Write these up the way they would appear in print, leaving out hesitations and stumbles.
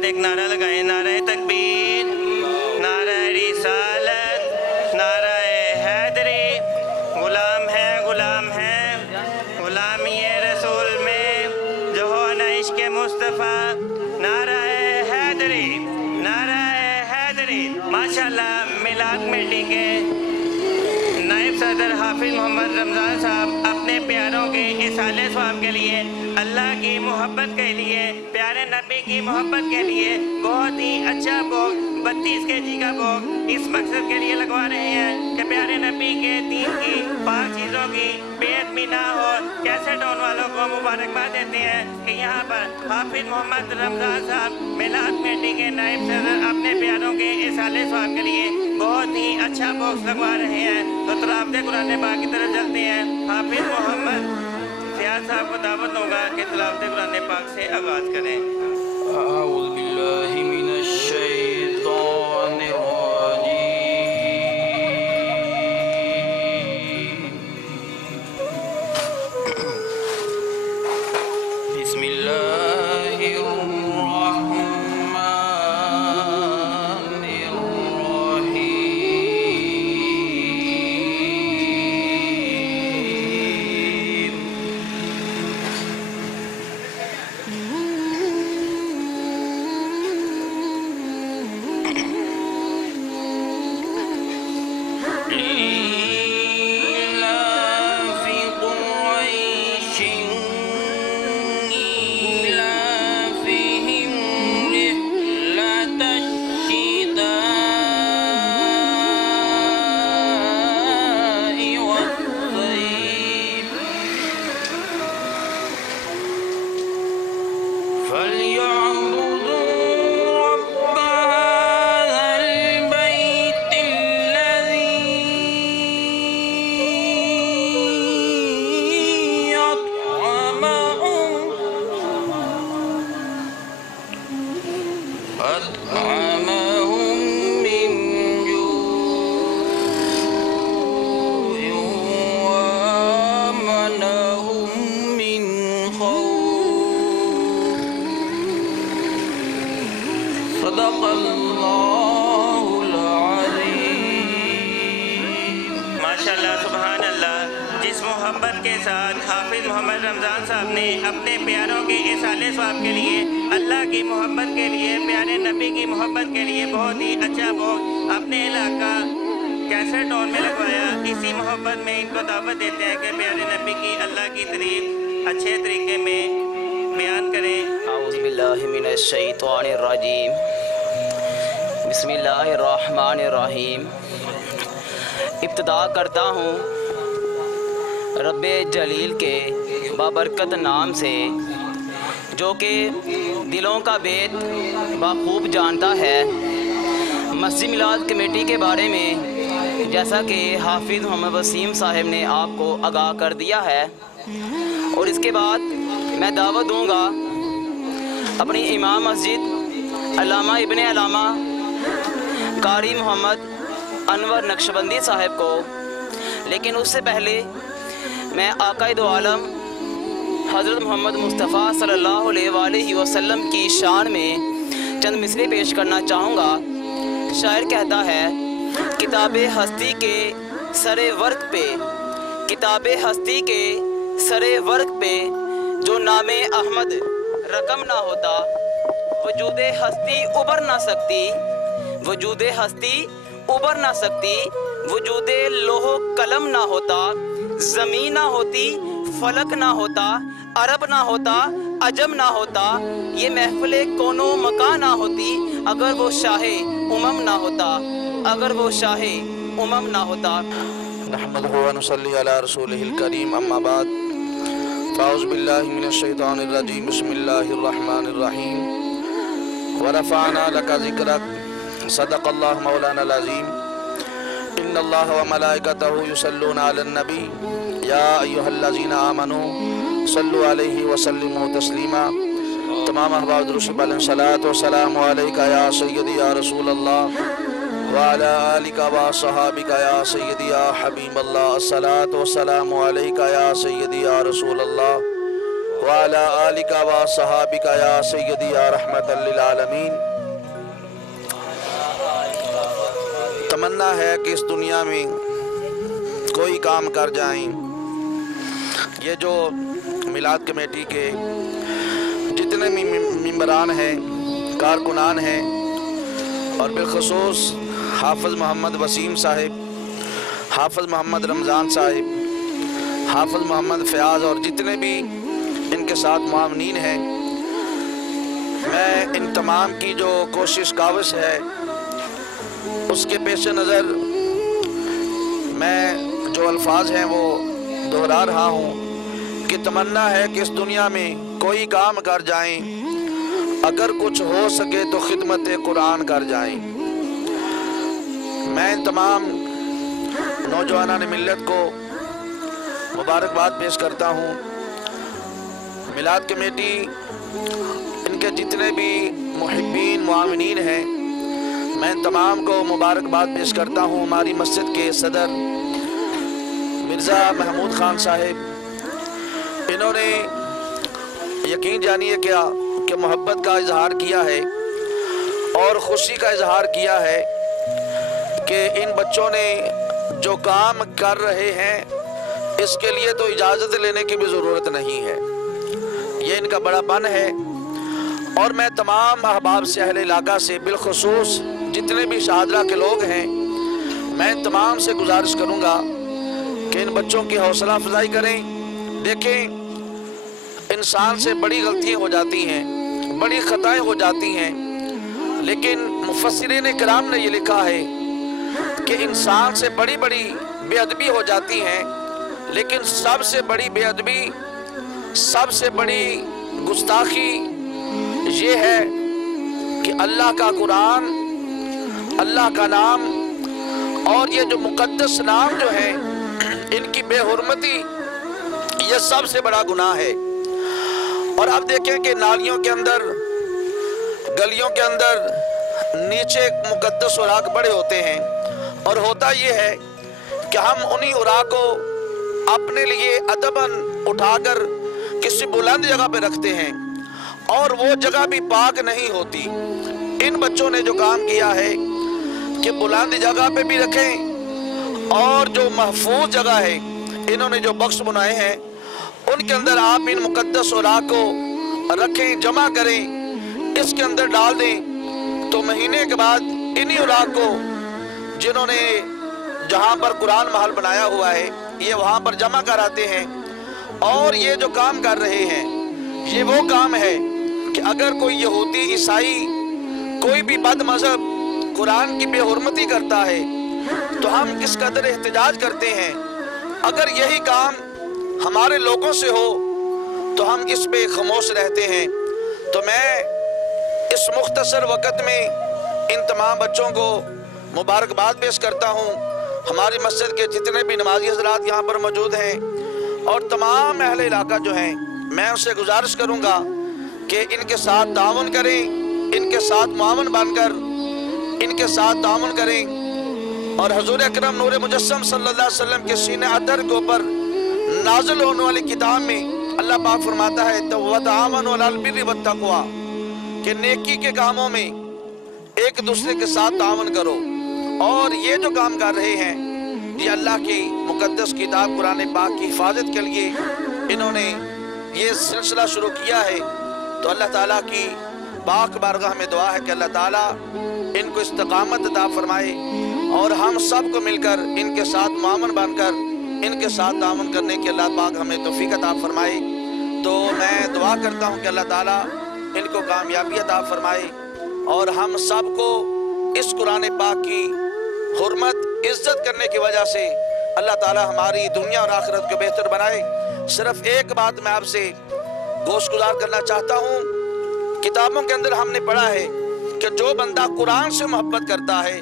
साथ एक नारा लगाएं, नारा तकबीर, नारा रिसालत, नारा हैदरी। गुलाम है गुलामी रसूल में जो हो न इश्क मुस्तफ़ा, नारा हैदरी, नारा हैदरी। माशाल्लाह मिलाद मिट्टी के नायब सदर हाफिज़ मोहम्मद रमज़ान साहब अपने प्यारों के इसाले सवाब के लिए, अल्लाह की मोहब्बत के लिए, प्यारे नबी की मोहब्बत के लिए बहुत ही अच्छा भोग 32 kg का भोग इस मकसद के लिए लगवा रहे हैं कि प्यारे नबी के दीन की पाक चीज़ों की बेअदबी ना हो। कैसे डॉन वालों को मुबारकबाद देते हैं कि यहाँ पर हाफिज़ मोहम्मद रमज़ान साहब मिलाद मिट्टी के नायब सदर अपने प्यारों के इसाले सवाब के लिए बहुत ही अच्छा बॉक्स लगवा रहे हैं। तो तलावत कुरान पाक की तरफ चलते हैं। हाफिज़ मोहम्मद सियाद साहब को दावत दूंगा कि तलावत कुरान पाक से आगाज़ करें। अऊज़ु बिल्लाहि मिनश शैतानिर रजीम। बिस्मिल्लाहिर रहमानिर रहीम। माशाल्लाह सुभान अल्लाह। जिस मोहब्बत के साथ हाफिज़ मोहम्मद रमज़ान साहब ने अपने प्यारों के इसाले सवाब के लिए, अल्लाह की मोहब्बत के लिए, प्यारे नबी की मोहब्बत के लिए बहुत ही अच्छा भोग अपने इलाका कैसे टाउन में लगवाया। इसी मोहब्बत में इनको दावत देते हैं कि प्यारे नबी की अल्लाह की तारीफ अच्छे तरीके में बयान करें। अऊज़ु बिल्लाहि मिनश शैतानिर रजीम। बिस्मिल्लाहिर रहमानिर रहीम। इब्तिदा करता हूँ रब्बे जलील के बाबरकत नाम से, जो कि दिलों का भेद बखूब जानता है। मस्जिद मिलाद कमेटी के बारे में जैसा कि हाफिज़ मोहम्मद वसीम साहब ने आपको आगाह कर दिया है, और इसके बाद मैं दावत दूँगा अपनी इमाम मस्जिद अल्लामा इब्न अल्लामा कारी मोहम्मद अनवर नक्शबंदी साहब को। लेकिन उससे पहले मैं आकाए दो आलम हज़रत मोहम्मद मुस्तफ़ा सल्लल्लाहु अलैहि वसल्लम की शान में चंद मिसरे पेश करना चाहूँगा। शायर कहता है, किताबे हस्ती के सरे वर्क पे, किताबे हस्ती के सरे वर्क पे जो नामे अहमद रकम ना होता, वजूदे हस्ती उबर ना सकती, वजूदे हस्ती उबर ना सकती, वजूदे लोहो कलम ना होता, ज़मीन ना होती, फलक ना होता, अरब ना होता, अजम ना होता, ये महफ़िले कोनो मका ना होती, अगर वो शाहे उमम ना होता, अगर वो शाहे उमम ना होता। नहमदुहु व नुसल्ली अला रसूलिहिल करीम, अम्मा बाद, फ़ाऊज़ु बिल्लाहि मिनश शैतानिर रजीम, बिस्मिल्लाहिर रहमानिर रहीम। व रफ़अना लका ज़िक्रक, सदक़ल्लाहु मौलाना अज़ीम। इन्नल्लाह व मलाइकतहु युसल्लूना अलन नबी, या अय्युहल्लज़ीना आमनू सल्लु अलैहि व सल्लिमू तस्लीमा। तमाम अहबाब दुरूद व सलात व सलाम अलैका या सय्यदी या रसूल अल्लाह व अला आलिका व सहाबिका या सय्यदी या हबीब अल्लाह। अस्सलातु व सलामु अलैका या सय्यदी या रसूल अल्लाह व वअला आलिका व सहाबिका या सय्यदी या रहमतल लिल आलमीन। तमन्ना है कि इस दुनिया में कोई काम कर जाएं। ये जो मिलाद कमेटी के जितने भी मेंबरान हैं, कारकुनान हैं, और बिलखुसूस हाफिज़ मोहम्मद वसीम साहिब, हाफिज़ मोहम्मद रमज़ान साहिब, हाफिज़ मोहम्मद फ़याज़ और जितने भी इनके साथ मुआवनीन हैं, मैं इन तमाम की जो कोशिश काविश है उसके पेश नज़र मैं जो अल्फाज हैं वो दोहरा रहा हूँ कि तमन्ना है कि इस दुनिया में कोई काम कर जाएं, अगर कुछ हो सके तो खिदमत कुरान कर जाएं। मैं तमाम नौजवानान मिल्लत को मुबारकबाद पेश करता हूँ। मिलाद कमेटी, इनके जितने भी मुहिब्बीन मुआविनीन हैं, मैं तमाम को मुबारकबाद पेश करता हूँ। हमारी मस्जिद के सदर मिर्ज़ा महमूद ख़ान साहिब, इन्होंने यकीन जानिए क्या कि मोहब्बत का इजहार किया है और ख़ुशी का इजहार किया है कि इन बच्चों ने जो काम कर रहे हैं इसके लिए तो इजाज़त लेने की भी ज़रूरत नहीं है। ये इनका बड़ापन है। और मैं तमाम अहबाब से, अहले इलाका से, बिलखुसूस जितने भी शाहदरा के लोग हैं, मैं तमाम से गुजारिश करूँगा कि इन बच्चों की हौसला अफजाई करें। देखें, इंसान से बड़ी गलतियाँ हो जाती हैं, बड़ी ख़ताएँ हो जाती हैं, लेकिन मुफस्सिरीन किराम ने ये लिखा है कि इंसान से बड़ी बड़ी बेअदबी हो जाती हैं, लेकिन सबसे बड़ी बेअदबी, सबसे बड़ी गुस्ताखी ये है कि अल्लाह का कुरान, अल्लाह का नाम और ये जो मुक़द्दस नाम जो है इनकी बेहुरमती, ये सबसे बड़ा गुनाह है। और अब देखें कि नालियों के अंदर, गलियों के अंदर नीचे मुक़द्दस उराक बड़े होते हैं, और होता ये है कि हम उन्हीं उराक को अपने लिए अदबन उठाकर किसी बुलंद जगह पे रखते हैं, और वो जगह भी पाक नहीं होती। इन बच्चों ने जो काम किया है कि बुलंद जगह पे भी रखें, और जो महफूज जगह है इन्होंने जो बक्स बनाए हैं उनके अंदर आप इन मुक़द्दस औराक को रखें, जमा करें, इसके अंदर डाल दें, तो महीने के बाद इन्हीं औराक को जिन्होंने जहाँ पर कुरान महल बनाया हुआ है ये वहाँ पर जमा कराते हैं। और ये जो काम कर रहे हैं ये वो काम है कि अगर कोई यहूदी, ईसाई, कोई भी बद मज़हब कुरान की बेहुरमती करता है तो हम किस कदर एहतजाज करते हैं। अगर यही काम हमारे लोगों से हो तो हम इस पे खामोश रहते हैं। तो मैं इस मुख्तसर वक़्त में इन तमाम बच्चों को मुबारकबाद पेश करता हूँ। हमारी मस्जिद के जितने भी नमाजी हज़रात यहाँ पर मौजूद हैं और तमाम अहले इलाका जो हैं, मैं उनसे गुजारिश करूँगा कि इनके साथ ताउन करें, इनके साथ मुआवन बनकर इनके साथ ताउन करें। और हुज़ूर अकरम नूर मुजस्सम सल्लल्लाहु अलैहि वसल्लम के सीने अदर के ऊपर नाज़िल होने वाली किताब में अल्लाह पाक फरमाता है तो वतआवनु अलल बिर्रि वत्तक़वा, कि नेकी के कामों में एक दूसरे के साथ ताउन करो। और ये जो काम कर रहे हैं ये अल्लाह की मुक़द्दस किताब कुरान पाक की हिफाजत के लिए इन्होंने ये सिलसिला शुरू किया है। तो अल्लाह ताला की पाक बारगाह में दुआ है कि अल्लाह ताला इनको इस्तकामत अता फरमाए और हम सब को मिलकर इनके साथ मुआवन बनकर इनके साथ ताउन करने की अल्लाह पाक हमें तौफीक अता फरमाए। तो मैं दुआ करता हूँ कि अल्लाह ताला इनको कामयाबी अता फरमाए और हम सब को इस कुरान पाक की हुर्मत, इज्जत करने की वजह से अल्लाह ताला हमारी दुनिया और आखिरत को बेहतर बनाए। सिर्फ एक बात मैं आपसे गोशगुजार करना चाहता हूँ। किताबों के अंदर हमने पढ़ा है कि जो बंदा कुरान से मोहब्बत करता है,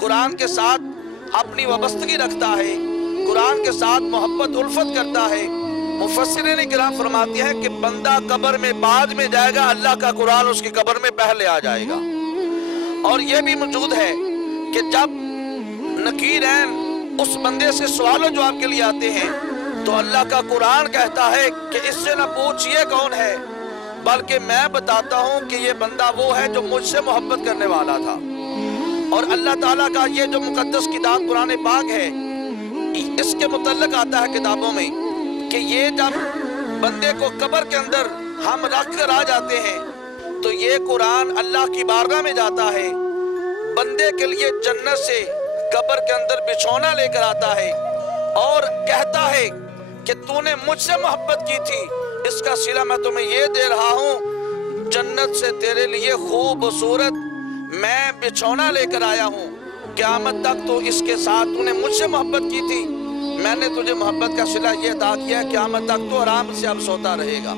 कुरान के साथ अपनी वाबस्तगी रखता है, कुरान के साथ मोहब्बत उल्फत करता है, मुफस्सिरीन किराम फरमाती हैं कि बंदा कब्र में बाद में जाएगा, अल्लाह का कुरान उसकी कब्र में पहले आ जाएगा। और ये भी मौजूद है कि जब नकीरैन उस बंदे से सवाल जवाब के लिए आते हैं تو اللہ کا قرآن کہتا ہے کہ اس سے نہ پوچھئے کون ہے، بلکہ میں بتاتا ہوں کہ یہ بندہ وہ ہے جو مجھ سے محبت کرنے والا تھا۔ اور اللہ تعالیٰ کا یہ جو مقدس کتاب قرآن پاک ہے، اس کے متعلق آتا ہے کتابوں میں کہ یہ جب بندے کو قبر کے اندر ہم رکھ کر آ جاتے ہیں تو یہ قرآن اللہ کی بارگاہ میں جاتا ہے، بندے کے لیے جنت سے قبر کے اندر بچھونا لے کر آتا ہے اور کہتا ہے کہ تو نے مجھ سے محبت کی تھی، اس کا صلہ میں تمہیں یہ دے رہا ہوں، جنت سے تیرے لیے خوبصورت میں بچھونا لے کر آیا ہوں، قیامت تک تو اس کے ساتھ تو نے مجھ سے محبت کی تھی، میں نے تجھے محبت کا صلہ یہ ادا کیا ہے، قیامت تک تو آرام سے اب سوتا رہے گا۔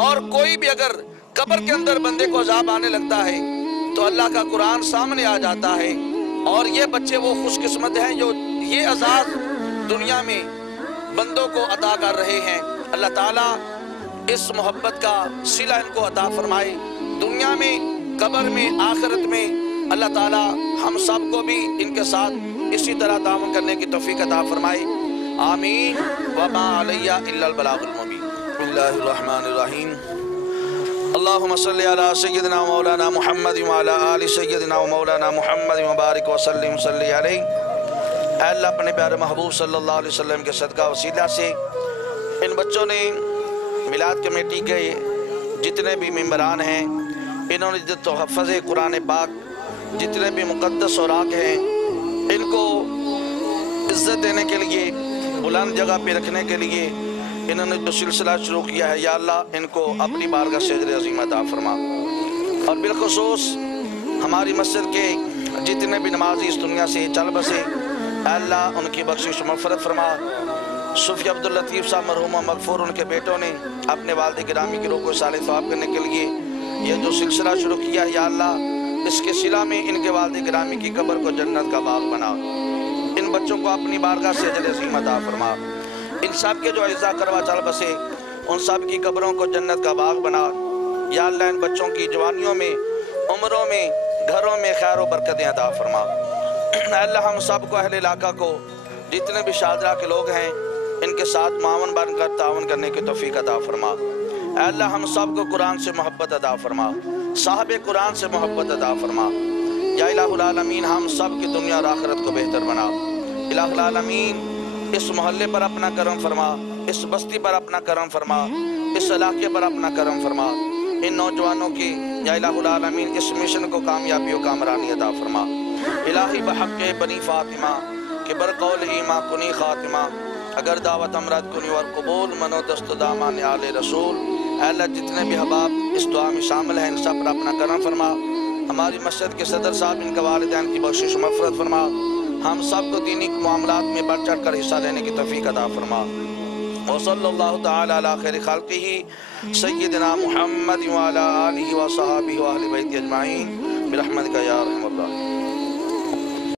اور کوئی بھی اگر قبر کے اندر بندے کو عذاب آنے لگتا ہے تو اللہ کا قرآن سامنے آ جاتا ہے، اور یہ بچے وہ خوش قسمت ہیں جو یہ عذاب دنیا میں بندوں کو عطا کر رہے ہیں۔ اللہ تعالیٰ اس محبت کا صلہ ان کو عطا فرمائے، دنیا میں، قبر میں، آخرت میں۔ اللہ تعالیٰ ہم سب کو بھی ان کے ساتھ اسی طرح تعاون کرنے کی توفیق عطا فرمائے، آمین۔ وما علیہ الا البلاغ المبین۔ بسم اللہ الرحمن الرحیم۔ اللہم صلی علی سیدنا و مولانا محمد وعلی آل سیدنا و مولانا محمد مبارک وسلم صلی علیہ۔ اے اللہ اپنے پیارے محبوب صلی اللہ علیہ وسلم کے صدقہ وسیلہ سے ان بچوں نے میلاد کمیٹی کے جتنے بھی ممبران ہیں، انہوں نے تحفظ قرآن پاک جتنے بھی مقدس اوراق ہیں ان کو عزت دینے کے لیے، بلند جگہ پہ رکھنے کے لیے انہوں نے جو سلسلہ شروع کیا ہے، یا اللہ ان کو اپنی بارگاہ سے اجر عظیم عطا فرما۔ اور بالخصوص ہماری مسجد کے جتنے بھی نمازی اس دنیا سے چل بسے، اے اللہ ان کی بخشش و مغفرت فرما۔ صوفی عبداللطیف صاحب مرحوم و مغفور ان کے بیٹوں نے اپنے والد گرامی کی روح کو صالح ثواب کرنے کے لیے یہ جو سلسلہ شروع کیا ہے، یا اللہ اس کے صلہ میں ان کے والد گرامی کی قبر کو جنت کا باغ بنا، ان بچوں کو اپنی بارگاہ سے اجر عظیم عطا فرما۔ ان سب کے جو اعزا کروا چل بسے ان سب کی قبروں کو جنت کا باغ بنا، یا اللہ ان بچوں کی جوانیوں میں، عمروں میں، گھروں میں خیر و برکتیں عطا فرما۔ اے اللہ ہم سب کو، اہل علاقہ کو، جتنے بھی شاہدرہ کے لوگ ہیں ان کے ساتھ معاون بن کر تعاون کرنے کی توفیق عطا فرما۔ اے اللہ ہم سب کو قرآن سے محبت عطا فرما، صاحب قرآن سے محبت عطا فرما۔ یا الہ العالمین ہم سب کی دنیا اور آخرت کو بہتر بنا۔ الہ العالمین اس محلے پر اپنا کرم فرما، اس بستی پر اپنا کرم فرما، اس علاقے پر اپنا کرم فرما۔ ان نوجوانوں کی یا الہ العالمین اس مشن کو کامیابی و کامرانی عطا فرما۔ الہی بحق بنی فاطمہ کہ برقول ایماں کنی خاتمہ، اگر دعوت امرد کنی اور قبول منو دست دامان آل رسول۔ اے اللہ جتنے بھی احباب اس دعا میں شامل ہیں ان سب پر اپنا کرم فرما۔ ہماری مسجد کے صدر صاحب ان کے والدین کی بخشش و مغفرت فرما۔ ہم سب کو دینی معاملات میں بڑھ چڑھ کر حصہ لینے کی توفیق عطا فرما۔ وصلی اللہ تعالی علی خیر خلقہ سیدنا محمد وعلی آلہ وصحابہ واہل بیت اجمعین برحمتک یا ارحم الراحمین۔